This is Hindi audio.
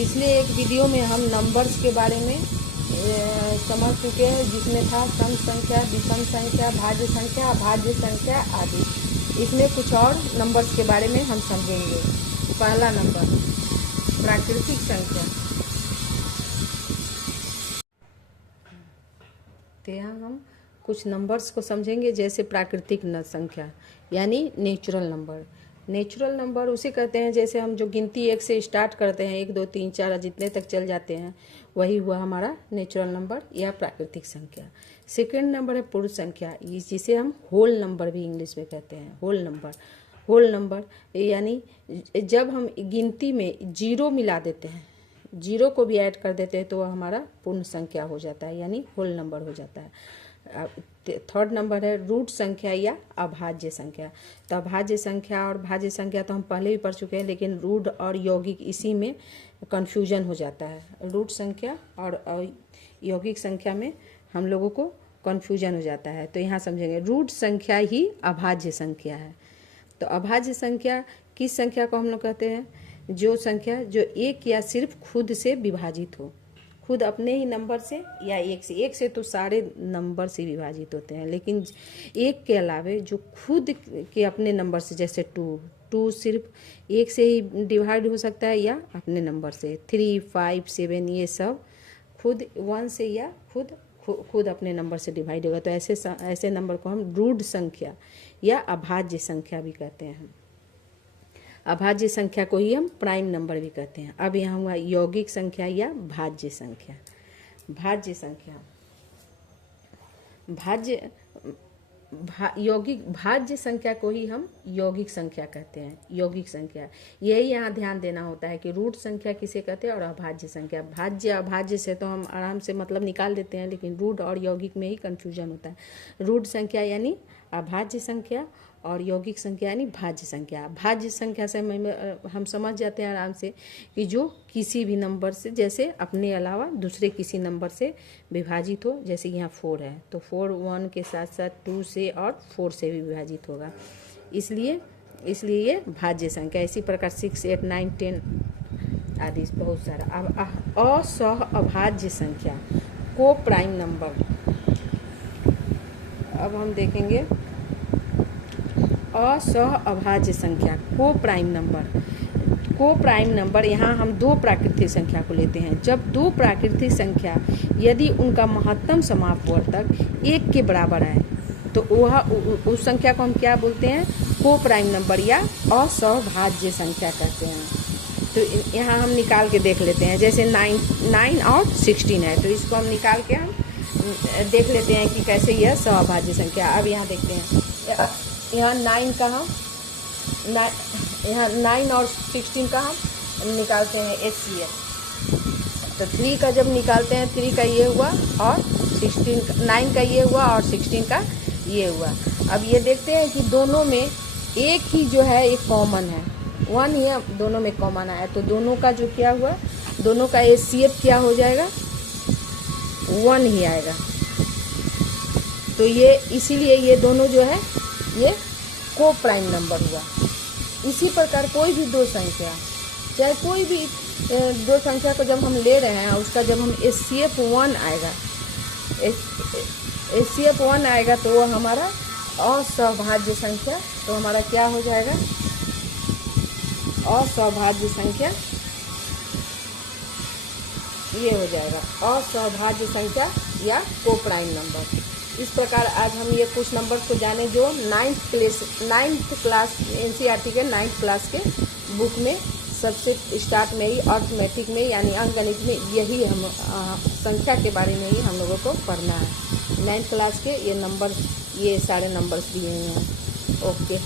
पिछले एक वीडियो में हम नंबर्स के बारे में समझ चुके हैं, जिसमें था सम संख्या, विषम संख्या, भाज्य संख्या, अभाज्य संख्या आदि। इसमें कुछ और नंबर्स के बारे में हम समझेंगे। पहला नंबर प्राकृतिक संख्या। तो यहाँ हम कुछ नंबर्स को समझेंगे, जैसे प्राकृतिक संख्या यानी नेचुरल नंबर। नेचुरल नंबर उसे कहते हैं जैसे हम जो गिनती 1 से स्टार्ट करते हैं, 1 2 3 4 जितने तक चल जाते हैं, वही हुआ हमारा नेचुरल नंबर या प्राकृतिक संख्या। सेकेंड नंबर है पूर्ण संख्या, जिसे हम होल नंबर भी इंग्लिश में कहते हैं। होल नंबर यानी जब हम गिनती में जीरो मिला देते हैं, जीरो को भी ऐड कर देते हैं, तो वह हमारा पूर्ण संख्या हो जाता है, यानी होल नंबर हो जाता है। थर्ड नंबर है रूट संख्या या अभाज्य संख्या। तो अभाज्य संख्या और भाज्य संख्या तो हम पहले भी पढ़ चुके हैं, लेकिन रूट और यौगिक इसी में कन्फ्यूजन हो जाता है। रूट संख्या और यौगिक संख्या में हम लोगों को कन्फ्यूजन हो जाता है। तो यहाँ समझेंगे रूट संख्या ही अभाज्य संख्या है। तो अभाज्य संख्या किस संख्या को हम लोग कहते हैं? जो संख्या जो एक या सिर्फ खुद से विभाजित हो, खुद अपने ही नंबर से या एक से तो सारे नंबर से विभाजित होते हैं, लेकिन एक के अलावे जो खुद के अपने नंबर से, जैसे टू सिर्फ एक से ही डिवाइड हो सकता है या अपने नंबर से। 3 5 7 ये सब खुद 1 से या खुद अपने नंबर से डिवाइड होगा। तो ऐसे नंबर को हम रूट संख्या या अभाज्य संख्या भी कहते हैं। अभाज्य संख्या को ही हम प्राइम नंबर भी कहते हैं। अब यहाँ हुआ यौगिक संख्या या भाज्य संख्या। भाज्य संख्या, भाज्य संख्या को ही हम यौगिक संख्या कहते हैं। यौगिक संख्या, यही यहाँ ध्यान देना होता है कि रूट संख्या किसे कहते हैं और अभाज्य संख्या। भाज्य अभाज्य से तो हम आराम से मतलब निकाल देते हैं, लेकिन रूट और यौगिक में ही कन्फ्यूजन होता है। रूट संख्या यानी अभाज्य संख्या और यौगिक संख्या यानी भाज्य संख्या। भाज्य संख्या से हम समझ जाते हैं आराम से कि जो किसी भी नंबर से, जैसे अपने अलावा दूसरे किसी नंबर से विभाजित हो। जैसे यहाँ 4 है, तो 4 1 के साथ साथ 2 से और 4 से भी विभाजित होगा, इसलिए ये भाज्य संख्या। इसी प्रकार 6 8 9 10 आदि बहुत सारा। अब असह अभाज्य संख्या को प्राइम नंबर। अब हम देखेंगे असह अभाज्य संख्या को प्राइम नंबर। यहाँ हम 2 प्राकृतिक संख्या को लेते हैं। जब 2 प्राकृतिक संख्या यदि उनका महत्तम समापवर्तक 1 के बराबर है, तो वह उस संख्या को हम क्या बोलते हैं? को प्राइम नंबर या असहभाज्य संख्या कहते हैं। तो यहाँ हम निकाल के देख लेते हैं। जैसे 9 और 16 है, तो इसको हम निकाल के हम देख लेते हैं कि कैसे यह सहभाज्य संख्या। अब यहाँ देखते हैं, यहाँ 9 का हम यहाँ 9 और 16 का हम निकालते हैं HCF। तो 3 का जब निकालते हैं, 3 का ये हुआ और 9 का ये हुआ और 16 का ये हुआ। अब ये देखते हैं कि दोनों में एक ही जो है एक कॉमन है, 1 ही दोनों में कॉमन आया। तो दोनों का जो क्या हुआ, दोनों का HCF क्या हो जाएगा? 1 ही आएगा। तो ये इसीलिए ये दोनों जो है ये को प्राइम नंबर हुआ। इसी प्रकार कोई भी 2 संख्या, चाहे कोई भी 2 संख्या को जब हम ले रहे हैं, उसका जब हम HCF 1 आएगा, HCF 1 आएगा, तो वो हमारा असहभाज्य संख्या। तो हमारा क्या हो जाएगा? असहभाज्य संख्या ये हो जाएगा, असहभाज्य संख्या या को प्राइम नंबर। इस प्रकार आज हम ये कुछ नंबर्स को जाने जो 9th क्लास NCERT के 9th क्लास के बुक में सबसे स्टार्ट में ही अर्थमेटिक में यानी अंकगणित में यही हम संख्या के बारे में ही हम लोगों को पढ़ना है। 9th क्लास के ये सारे नंबर्स दिए हुए हैं। ओके।